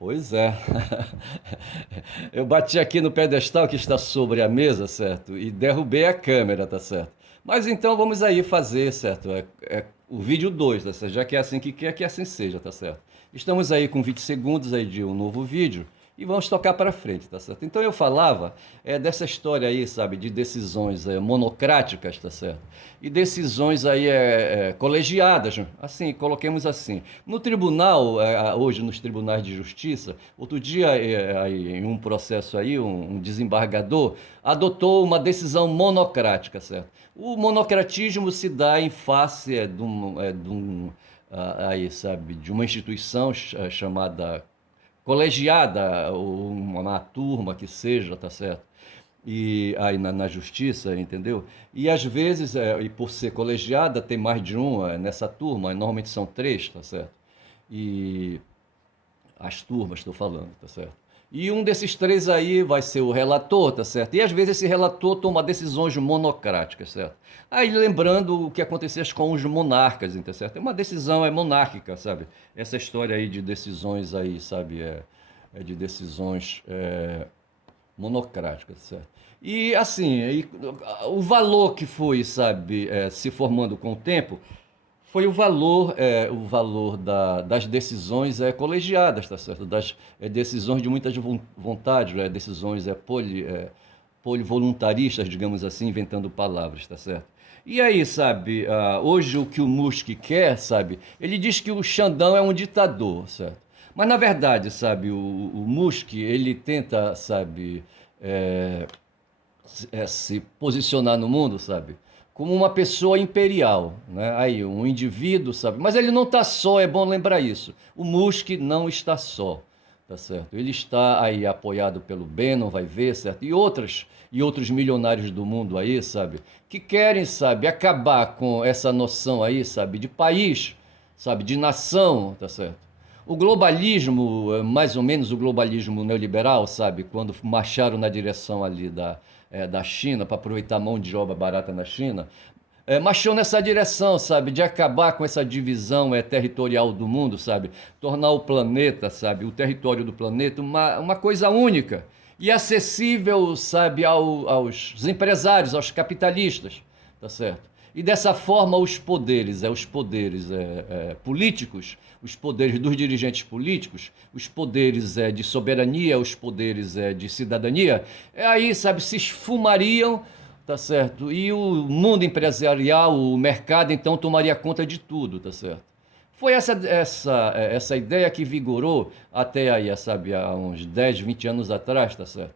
Pois é. Eu bati aqui no pedestal que está sobre a mesa, certo? E derrubei a câmera, tá certo? Mas então vamos aí fazer, certo? É o vídeo 2, tá certo? Já que é assim que quer que assim seja, tá certo? Estamos aí com 20 segundos aí de um novo vídeo e vamos tocar para frente, tá certo? Então eu falava dessa história aí, sabe, de decisões monocráticas, tá certo? E decisões aí colegiadas, assim, coloquemos assim. No tribunal, hoje nos tribunais de justiça, outro dia aí, em um processo aí, um desembargador adotou uma decisão monocrática, certo? O monocratismo se dá em face aí, sabe, de uma instituição chamada colegiada, ou uma turma que seja, tá certo? E aí na justiça, entendeu? E às vezes, e por ser colegiada, tem mais de um nessa turma, normalmente são três, tá certo? E as turmas, estou falando, tá certo? E um desses três aí vai ser o relator, tá certo? E às vezes esse relator toma decisões monocráticas, certo? Aí lembrando o que acontecia com os monarcas, tá certo? É uma decisão monárquica, sabe? Essa história aí de decisões aí, sabe? É de decisões monocráticas, certo? E assim, o valor que foi, sabe, se formando com o tempo foi o valor das decisões colegiadas, tá certo? Das decisões de muitas vontades, decisões polivoluntaristas, digamos assim, inventando palavras, tá certo? E aí, sabe, hoje o que o Musk quer, sabe, ele diz que o Xandão é um ditador, certo? Mas na verdade, sabe, o Musk, ele tenta, sabe, é, se posicionar no mundo, sabe? Como uma pessoa imperial, né? Aí, um indivíduo, sabe? Mas ele não está só, é bom lembrar isso. O Musk não está só, tá certo? Ele está aí apoiado pelo Bannon, vai ver, certo? E outros milionários do mundo aí, sabe? Que querem, sabe, acabar com essa noção aí, sabe, de país, sabe, de nação, tá certo? O globalismo, mais ou menos o globalismo neoliberal, sabe? Quando marcharam na direção ali da China, para aproveitar a mão de obra barata na China, marchou nessa direção, sabe? De acabar com essa divisão territorial do mundo, sabe? Tornar o planeta, sabe? O território do planeta uma coisa única e acessível, sabe? Aos empresários, aos capitalistas, tá certo? E dessa forma os poderes políticos, os poderes dos dirigentes políticos, os poderes de soberania, os poderes de cidadania, aí, sabe, se esfumariam, tá certo? E o mundo empresarial, o mercado, então, tomaria conta de tudo, tá certo? Foi essa ideia que vigorou até aí, sabe, há uns 10, 20 anos atrás, tá certo?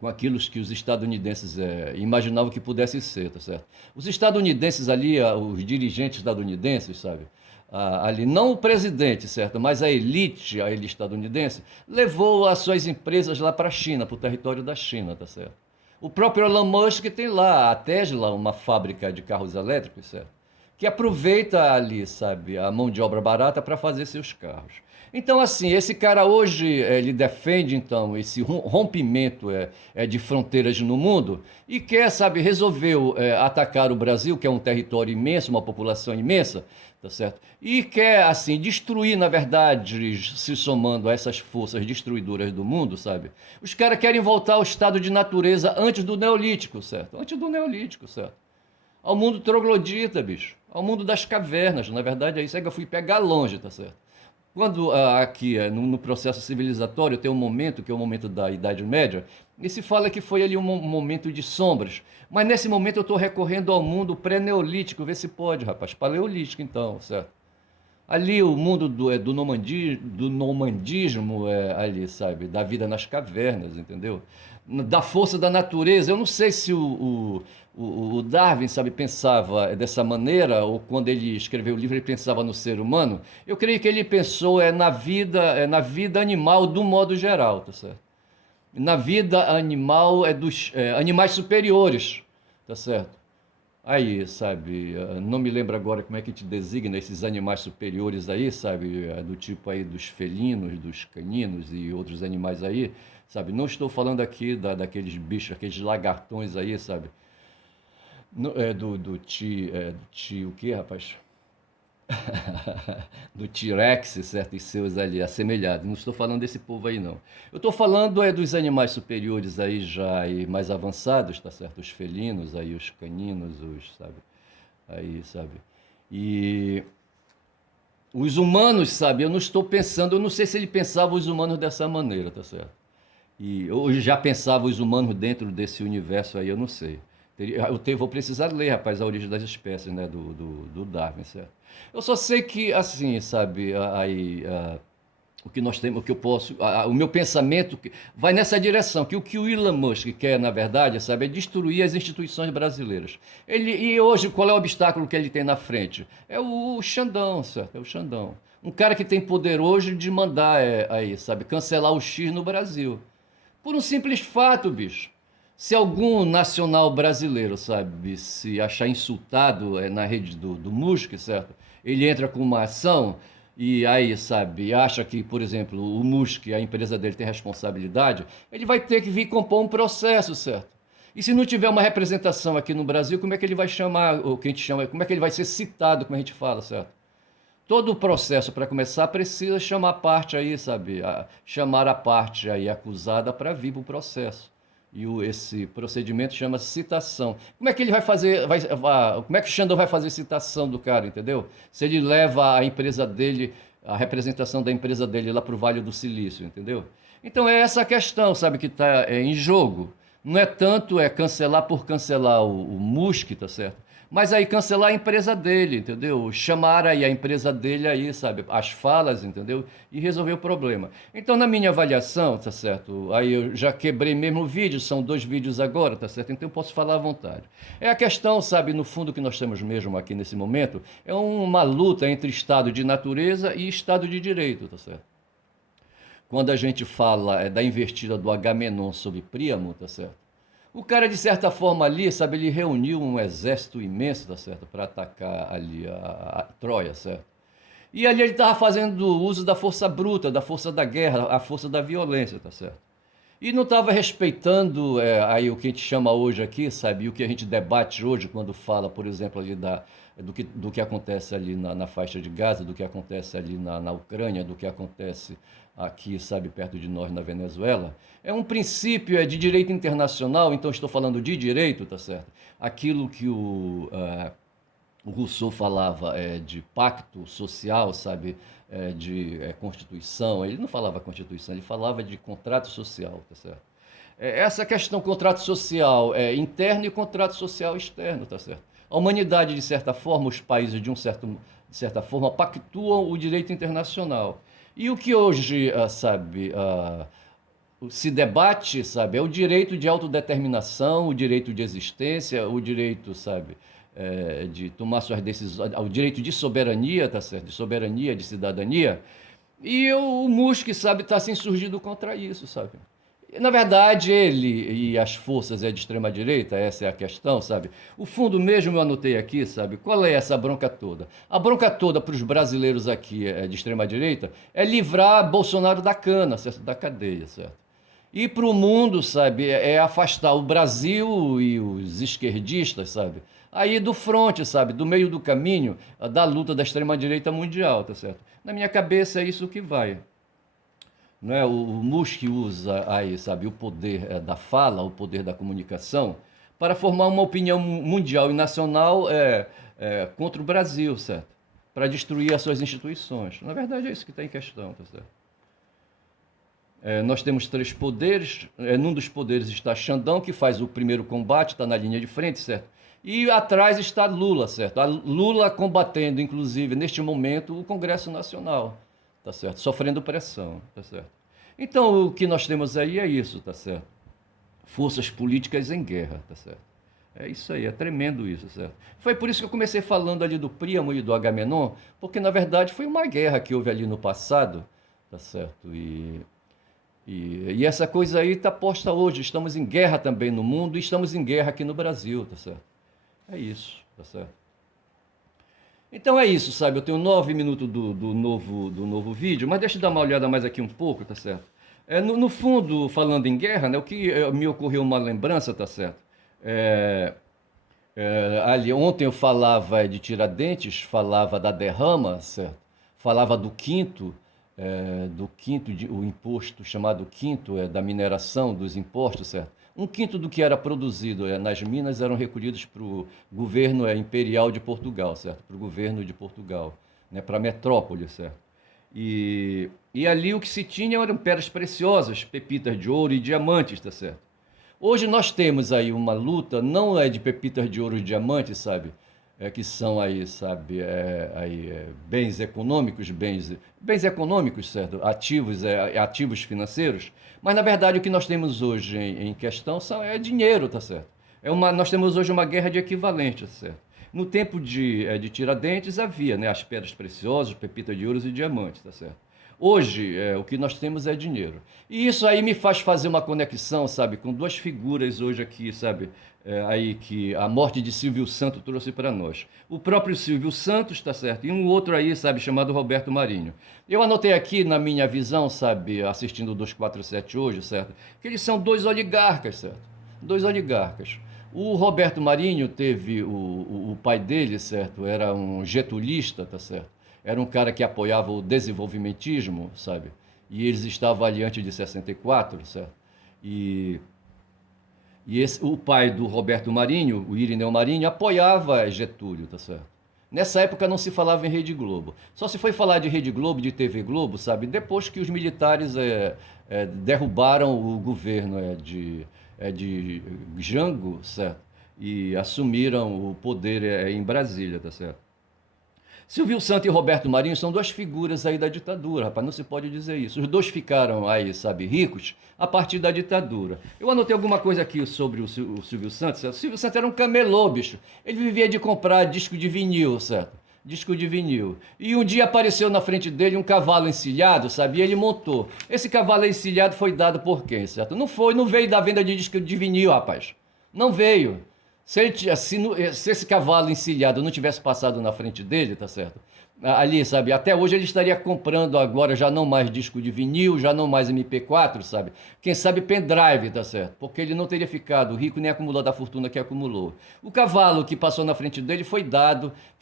Com aquilo que os estadunidenses imaginavam que pudesse ser, tá certo? Os estadunidenses ali, os dirigentes estadunidenses, sabe? Ali, não o presidente, certo? Mas a elite estadunidense, levou as suas empresas lá para a China, para o território da China, tá certo? O próprio Elon Musk tem lá, a Tesla, uma fábrica de carros elétricos, certo? Que aproveita ali, sabe, a mão de obra barata para fazer seus carros. Então, assim, esse cara hoje, ele defende, então, esse rompimento de fronteiras no mundo e quer, sabe, resolveu atacar o Brasil, que é um território imenso, uma população imensa, tá certo? E quer, assim, destruir, na verdade, se somando a essas forças destruidoras do mundo, sabe? Os caras querem voltar ao estado de natureza antes do Neolítico, certo? Antes do Neolítico, certo? Ao mundo troglodita, bicho. Ao mundo das cavernas. Na verdade, é isso aí que eu fui pegar longe, tá certo? Quando aqui, no processo civilizatório, tem um momento, que é o momento da Idade Média, e se fala que foi ali um momento de sombras. Mas nesse momento eu estou recorrendo ao mundo pré-neolítico, vê se pode, rapaz. Paleolítico, então, certo? Ali o mundo do nomandismo ali, sabe? Da vida nas cavernas, entendeu? Da força da natureza. Eu não sei se o Darwin, sabe, pensava dessa maneira, ou quando ele escreveu o livro ele pensava no ser humano. Eu creio que ele pensou na vida animal do modo geral, tá certo? Na vida animal dos animais superiores, tá certo? Aí, sabe, não me lembro agora como é que te designa esses animais superiores aí, sabe, do tipo aí dos felinos, dos caninos e outros animais aí, sabe? Não estou falando aqui daqueles bichos, aqueles lagartões aí, sabe? Do ti, o que, rapaz? do T-Rex, certo? E seus ali assemelhados. Não estou falando desse povo aí, não. Eu estou falando dos animais superiores aí já e mais avançados, tá certo? Os felinos aí, os caninos, os, sabe? Aí, sabe? E os humanos, sabe? Eu não estou pensando, eu não sei se ele pensava os humanos dessa maneira, tá certo? E hoje já pensava os humanos dentro desse universo aí, eu não sei. Vou precisar ler, rapaz, A Origem das Espécies, né, do Darwin, certo? Eu só sei que, assim, sabe, o que nós temos, o que eu posso, o meu pensamento vai nessa direção, que o que Elon Musk quer, na verdade, sabe, é destruir as instituições brasileiras. E hoje, qual é o obstáculo que ele tem na frente? É o Xandão, certo? É o Xandão. Um cara que tem poder hoje de mandar aí, sabe, cancelar o X no Brasil. Por um simples fato, bicho. Se algum nacional brasileiro, sabe, se achar insultado na rede do Musk, certo? Ele entra com uma ação e aí, sabe, acha que, por exemplo, o Musk, a empresa dele tem responsabilidade, ele vai ter que vir compor um processo, certo? E se não tiver uma representação aqui no Brasil, como é que ele vai chamar, o que a gente chama, como é que ele vai ser citado, como a gente fala, certo? Todo o processo para começar precisa chamar a parte aí, sabe? Chamar a parte aí acusada para vir para o processo. Esse procedimento chama citação. Como é que ele vai fazer? Como é que o Xandão vai fazer citação do cara, entendeu? Se ele leva a empresa dele, a representação da empresa dele lá para o Vale do Silício, entendeu? Então é essa questão, sabe, que está em jogo. Não é tanto cancelar por cancelar o Musk, tá certo? Mas aí cancelar a empresa dele, entendeu? Chamar aí a empresa dele aí, sabe? As falas, entendeu? E resolver o problema. Então, na minha avaliação, tá certo? Aí eu já quebrei mesmo o vídeo, são 2 vídeos agora, tá certo? Então eu posso falar à vontade. É a questão, sabe, no fundo que nós temos mesmo aqui nesse momento, é uma luta entre Estado de natureza e Estado de direito, tá certo? Quando a gente fala da invertida do Agamenon sobre Príamo, tá certo? O cara, de certa forma ali, sabe, ele reuniu um exército imenso, tá certo, para atacar ali a Troia, certo? E ali ele estava fazendo uso da força bruta, da força da guerra, a força da violência, tá certo? E não estava respeitando aí o que a gente chama hoje aqui, sabe? E o que a gente debate hoje quando fala, por exemplo, ali do que acontece ali na faixa de Gaza, do que acontece ali na Ucrânia, do que acontece aqui, sabe, perto de nós na Venezuela. É um princípio de direito internacional, então estou falando de direito, tá certo? Aquilo que o Rousseau falava de pacto social, sabe, de constituição. Ele não falava constituição, ele falava de contrato social, tá certo? Essa questão contrato social interno e contrato social externo, tá certo? A humanidade, de certa forma, os países, de certa forma, pactuam o direito internacional. E o que hoje, sabe, se debate, sabe, é o direito de autodeterminação, o direito de existência, o direito, sabe, de tomar suas decisões, o direito de soberania, tá certo? De soberania, de cidadania. E o Musk, sabe, está se insurgindo contra isso, sabe? Na verdade, ele e as forças de extrema-direita, essa é a questão, sabe? O fundo mesmo eu anotei aqui, sabe? Qual é essa bronca toda? A bronca toda para os brasileiros aqui de extrema-direita é livrar Bolsonaro da cana, certo? Da cadeia, certo? E para o mundo, sabe, afastar o Brasil e os esquerdistas, sabe? Aí do fronte, sabe, do meio do caminho da luta da extrema-direita mundial, tá certo? Na minha cabeça é isso que vai. Não é? O Musk usa aí, sabe, o poder da fala, o poder da comunicação, para formar uma opinião mundial e nacional contra o Brasil, certo? Para destruir as suas instituições. Na verdade é isso que está em questão, tá certo? Nós temos 3 poderes, num dos poderes está Xandão, que faz o primeiro combate, está na linha de frente, certo? E atrás está Lula, certo? A Lula combatendo, inclusive, neste momento, o Congresso Nacional, tá certo? Sofrendo pressão, tá certo? Então, o que nós temos aí é isso, tá certo? Forças políticas em guerra, tá certo? É isso aí, é tremendo isso, certo? Foi por isso que eu comecei falando ali do Príamo e do Agamenon, porque, na verdade, foi uma guerra que houve ali no passado, tá certo? E essa coisa aí está posta hoje. Estamos em guerra também no mundo e estamos em guerra aqui no Brasil, tá certo? É isso, tá certo? Então é isso, sabe? Eu tenho 9 minutos do novo vídeo, mas deixa eu dar uma olhada mais aqui um pouco, tá certo? No fundo, falando em guerra, né, o que me ocorreu uma lembrança, tá certo? Ali, ontem eu falava de Tiradentes, falava da derrama, certo? Falava do quinto, o imposto chamado quinto, da mineração, dos impostos, certo? Um quinto do que era produzido nas minas eram recolhidos para o governo imperial de Portugal, certo? Para o governo de Portugal, né? Para a metrópole, certo? E ali o que se tinha eram pedras preciosas, pepitas de ouro e diamantes, tá certo? Hoje nós temos aí uma luta, não é de pepitas de ouro e diamantes, sabe? Que são aí, sabe, bens econômicos, certo? Ativos, ativos financeiros. Mas na verdade o que nós temos hoje em questão é dinheiro, tá certo? Nós temos hoje uma guerra de equivalentes, tá certo? No tempo de Tiradentes havia, né, as pedras preciosas, pepitas de ouro e diamantes, tá certo? Hoje, o que nós temos é dinheiro. E isso aí me faz fazer uma conexão, sabe, com duas figuras hoje aqui, sabe, aí que a morte de Silvio Santos trouxe para nós. O próprio Silvio Santos, tá certo? E um outro aí, sabe, chamado Roberto Marinho. Eu anotei aqui na minha visão, sabe, assistindo o 247 hoje, certo? Que eles são dois oligarcas, certo? Dois oligarcas. O Roberto Marinho teve o pai dele, certo? Era um getulista, tá certo? Era um cara que apoiava o desenvolvimentismo, sabe? E eles estavam ali antes de 64, certo? E, o pai do Roberto Marinho, o Irineu Marinho, apoiava Getúlio, tá certo? Nessa época não se falava em Rede Globo. Só se foi falar de Rede Globo, de TV Globo, sabe? Depois que os militares derrubaram o governo de Jango, certo? E assumiram o poder em Brasília, tá certo? Silvio Santos e Roberto Marinho são duas figuras aí da ditadura, rapaz, não se pode dizer isso. Os dois ficaram aí, sabe, ricos a partir da ditadura. Eu anotei alguma coisa aqui sobre o Silvio Santos. O Silvio Santos era um camelô, bicho. Ele vivia de comprar disco de vinil, certo? Disco de vinil. E um dia apareceu na frente dele um cavalo encilhado, sabe? E ele montou. Esse cavalo encilhado foi dado por quem, certo? Não veio da venda de disco de vinil, rapaz. Não veio. Se esse cavalo encilhado não tivesse passado na frente dele, tá certo? Ali, sabe? Até hoje ele estaria comprando agora já não mais disco de vinil, já não mais MP4, sabe? Quem sabe pendrive, tá certo? Porque ele não teria ficado rico nem acumulado a fortuna que acumulou. O cavalo que passou na frente dele foi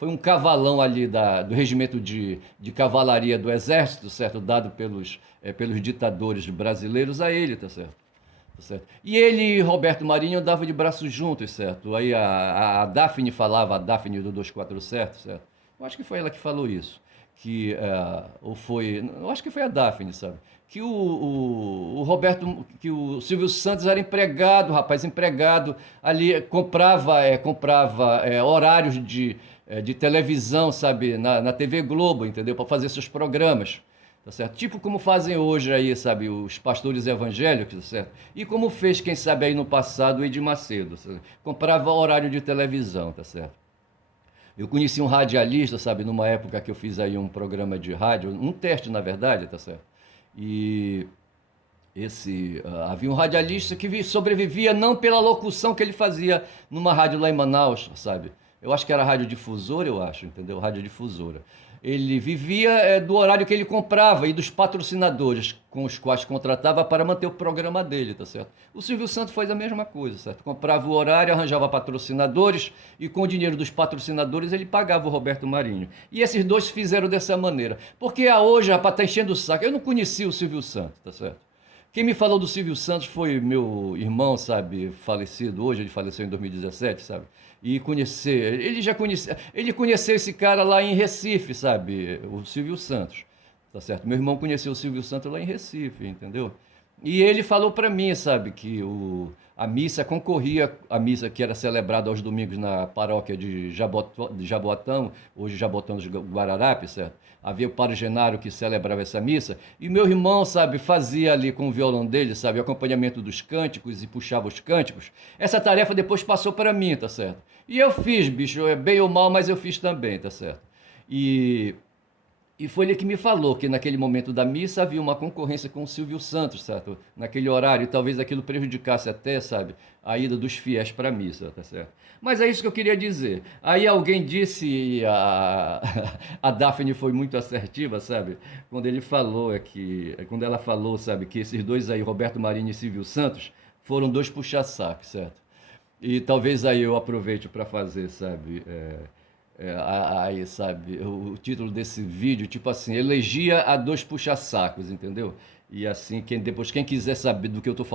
um cavalão ali do regimento de cavalaria do exército, certo? Dado pelos ditadores brasileiros a ele, tá certo? Certo. E ele e Roberto Marinho andavam de braços juntos, certo? Aí a Daphne falava, a Daphne do 247, certo? Eu acho que foi ela que falou isso. Ou foi, eu acho que foi a Daphne, sabe? Que que o Silvio Santos era empregado, rapaz, empregado, ali comprava horários de televisão, sabe? Na TV Globo, entendeu? Para fazer seus programas. Tá certo? Tipo como fazem hoje aí, sabe, os pastores evangélicos, tá certo? E como fez, quem sabe aí no passado, o Edir Macedo, sabe? Comprava horário de televisão, tá certo? Eu conheci um radialista, sabe, numa época que eu fiz aí um programa de rádio, um teste, na verdade, tá certo? E havia um radialista que sobrevivia não pela locução que ele fazia numa rádio lá em Manaus, sabe? Eu acho que era radiodifusora, eu acho, entendeu? Radiodifusora. Ele vivia do horário que ele comprava e dos patrocinadores com os quais contratava para manter o programa dele, tá certo? O Silvio Santos faz a mesma coisa, certo? Comprava o horário, arranjava patrocinadores e com o dinheiro dos patrocinadores ele pagava o Roberto Marinho. E esses dois fizeram dessa maneira. Porque hoje, rapaz, tá enchendo o saco. Eu não conhecia o Silvio Santos, tá certo? Quem me falou do Silvio Santos foi meu irmão, sabe, falecido hoje, ele faleceu em 2017, sabe? E ele conheceu esse cara lá em Recife, sabe? O Silvio Santos, tá certo? Meu irmão conheceu o Silvio Santos lá em Recife, entendeu? E ele falou para mim, sabe, que a missa concorria, a missa que era celebrada aos domingos na paróquia de Jaboatão, hoje Jabotão dos Guararapes, certo? Havia o padre Genaro que celebrava essa missa, e meu irmão, sabe, fazia ali com o violão dele, sabe, o acompanhamento dos cânticos e puxava os cânticos. Essa tarefa depois passou para mim, tá certo? E eu fiz, bicho, bem ou mal, mas eu fiz também, tá certo? E E foi ele que me falou que naquele momento da missa havia uma concorrência com o Silvio Santos, certo? Naquele horário, e talvez aquilo prejudicasse até, sabe, a ida dos fiéis para a missa, tá certo? Mas é isso que eu queria dizer. Aí alguém disse, e a Daphne foi muito assertiva, sabe? Quando ele falou, quando ela falou, sabe, que esses dois aí, Roberto Marinho e Silvio Santos, foram dois puxa-sacos, certo? E talvez aí eu aproveite para fazer, sabe? Aí, sabe, o título desse vídeo, tipo assim, elegia a dois puxa-sacos, entendeu? E assim, depois quem quiser saber do que eu tô falando,